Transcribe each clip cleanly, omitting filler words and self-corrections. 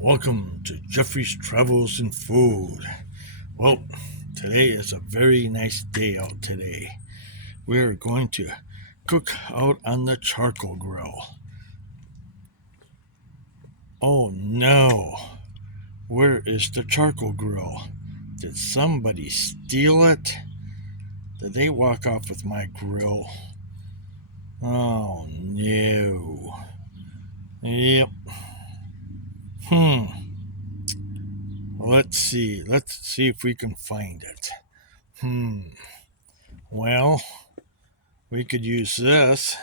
Welcome to Jeffrey's Travels and Food. Well, today is a very nice day out today. We're going to cook out on the charcoal grill. Oh no, where is the charcoal grill? Did somebody steal it? Did they walk off with my grill? Oh no. Yep. Hmm. Let's see. Let's see if we can find it. Well, we could use this.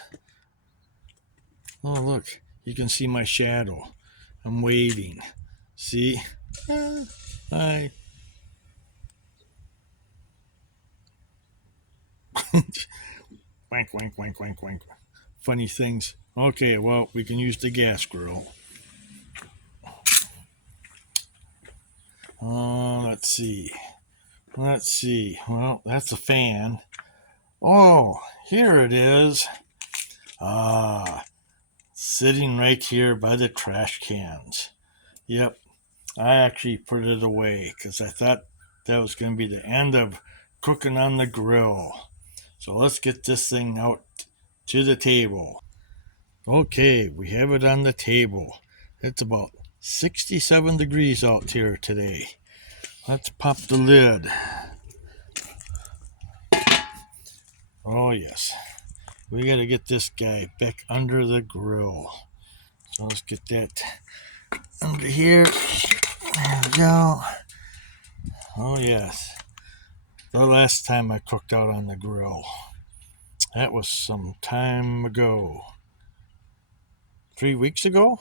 Oh, look. You can see my shadow. I'm waving. See? Hi. Wank, wank, wank, wank, wank. Funny things. Okay, well, we can use the gas grill. Let's see. Let's see. Well, that's a fan. Oh, here it is. Ah, sitting right here by the trash cans. Yep, I actually put it away because I thought that was going to be the end of cooking on the grill. So let's get this thing out to the table. Okay, we have it on the table. It's about 67 degrees out here today. Let's pop the lid. Oh, yes. We got to get this guy back under the grill. So let's get that under here. There we go. Oh, yes. The last time I cooked out on the grill. That was some time ago. 3 weeks ago?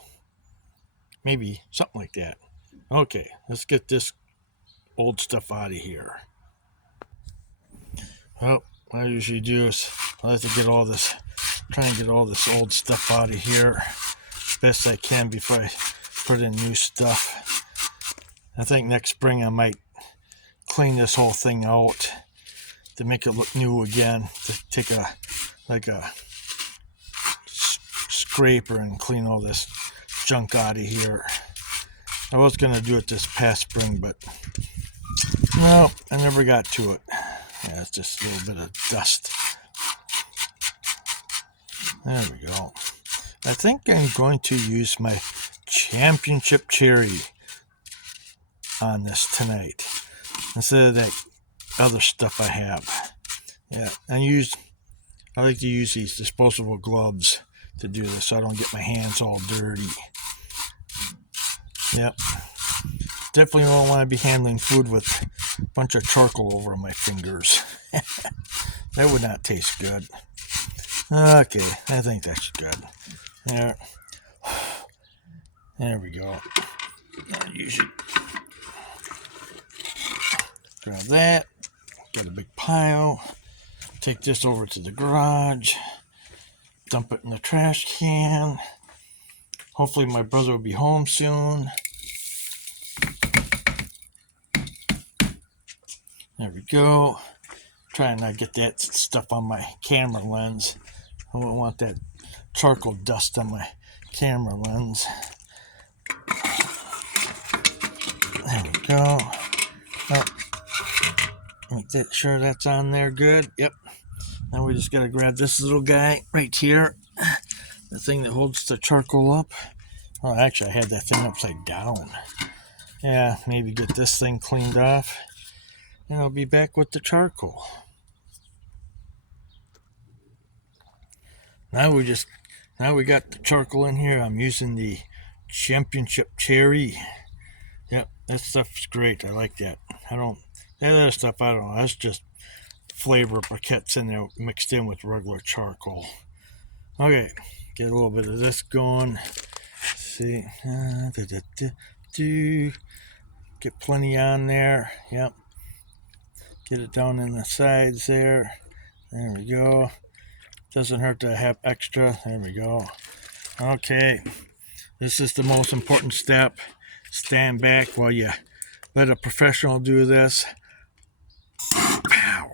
Maybe something like that. Okay, let's get this old stuff out of here. Well, what I usually do is I like to try and get all this old stuff out of here best I can before I put in new stuff. I think next spring I might clean this whole thing out to make it look new again. To take a scraper and clean all this junk out of here. I was gonna do it this past spring, but no, I never got to it. Yeah, it's just a little bit of dust. There we go. I think I'm going to use my championship cherry on this tonight instead of that other stuff I have. Yeah, I like to use these disposable gloves to do this so I don't get my hands all dirty. Yep. Definitely don't want to be handling food with a bunch of charcoal over my fingers. That would not taste good. Okay, I think that's good. There we go. Usually grab that. Got a big pile. Take this over to the garage. Dump it in the trash can. Hopefully my brother will be home soon. There we go. Trying not to get that stuff on my camera lens. I don't want that charcoal dust on my camera lens. There we go. Oh, make sure that's on there good. Yep. Now we just gotta grab this little guy right here. The thing that holds the charcoal up. Well, actually, I had that thing upside down. Yeah, maybe get this thing cleaned off. And I'll be back with the charcoal. Now we got the charcoal in here. I'm using the championship cherry. Yep, that stuff's great. I like that. That other stuff, I don't know. That's just flavor briquettes in there mixed in with regular charcoal. Okay, get a little bit of this going. Let's see. Get plenty on there. Yep. Get it down in the sides there. There we go. Doesn't hurt to have extra. There we go. Okay. This is the most important step. Stand back while you let a professional do this. Pow.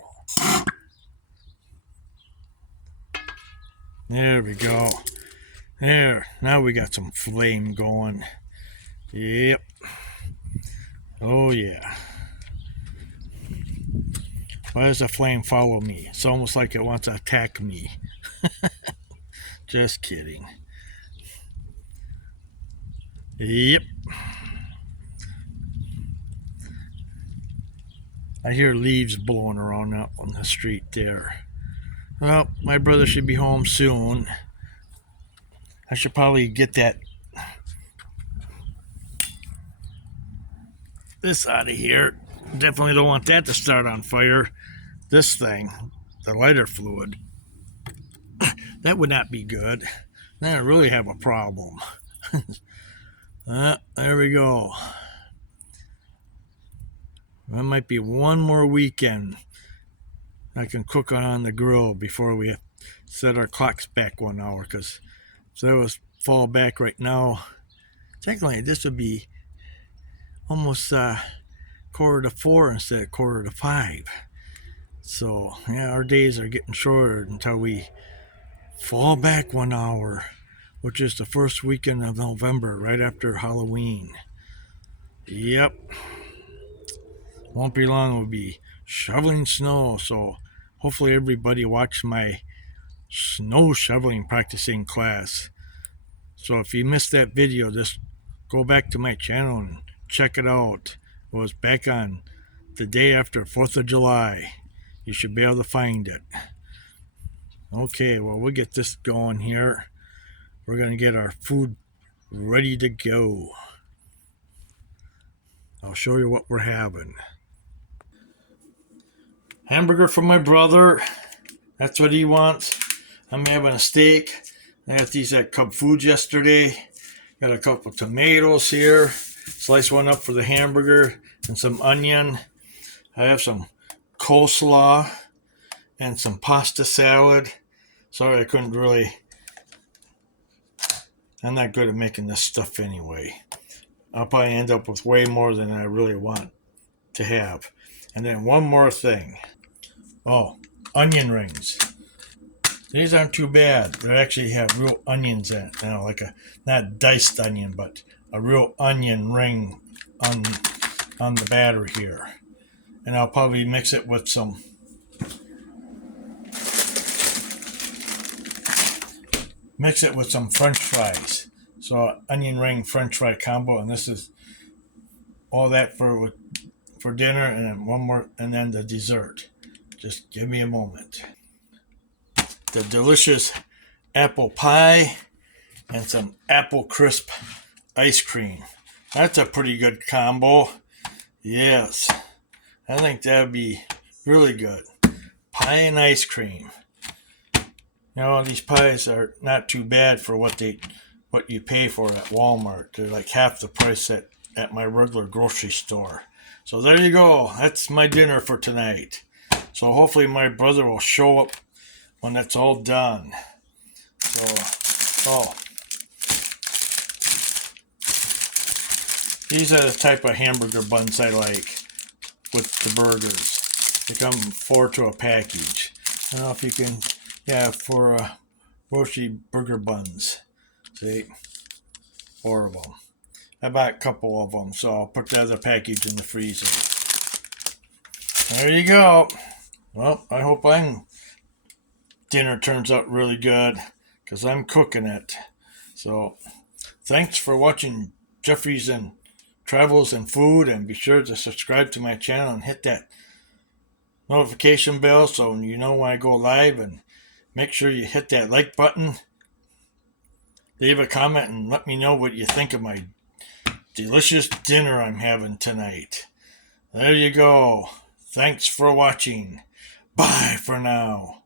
There we go. There. Now we got some flame going. Yep. Oh, yeah. Why does the flame follow me? It's almost like it wants to attack me. Just kidding. Yep. I hear leaves blowing around out on the street there. Well, my brother should be home soon. I should probably get this out of here. Definitely don't want that to start on fire. This thing, the lighter fluid, that would not be good. Then I really have a problem. There we go. That might be one more weekend I can cook on the grill before we set our clocks back 1 hour, because if that was fall back right now, technically this would be almost 3:45 instead of 4:45. So yeah, our days are getting shorter until we fall back 1 hour, which is the first weekend of November, right after Halloween. Yep. Won't be long, we'll be shoveling snow, so hopefully everybody watched my snow shoveling practicing class. So if you missed that video, just go back to my channel and check it out. It was back on the day after 4th of July. You should be able to find it. Okay, well, we'll get this going here. We're going to get our food ready to go. I'll show you what we're having. Hamburger for my brother. That's what he wants. I'm having a steak. I got these at Cub Foods yesterday. Got a couple tomatoes here. Slice one up for the hamburger and some onion. I have some coleslaw and some pasta salad. Sorry, I couldn't really. I'm not good at making this stuff anyway. I'll probably end up with way more than I really want to have. And then one more thing. Oh, onion rings. These aren't too bad. They actually have real onions in it. Like a not diced onion, but a real onion ring on the batter here. And I'll probably mix it with some French fries. So onion ring French fry combo, and this is all that for dinner, and then one more, and then the dessert. Just give me a moment. The delicious apple pie and some apple crisp ice cream. That's a pretty good combo. Yes, I think that would be really good. Pie and ice cream. These pies are not too bad for what you pay for at Walmart. They're like half the price at my regular grocery store. So there you go. That's my dinner for tonight. So hopefully my brother will show up when that's all done. So, these are the type of hamburger buns I like with the burgers. They come 4 to a package. I don't know if you can, for Roshi burger buns. See, 4 of them. I bought a couple of them, so I'll put the other package in the freezer. There you go. Well, I hope dinner turns out really good, because I'm cooking it. So, thanks for watching Jeffries and Travels and Food, and be sure to subscribe to my channel and hit that notification bell so you know when I go live, and make sure you hit that like button. Leave a comment and let me know what you think of my delicious dinner I'm having tonight. There you go. Thanks for watching. Bye for now.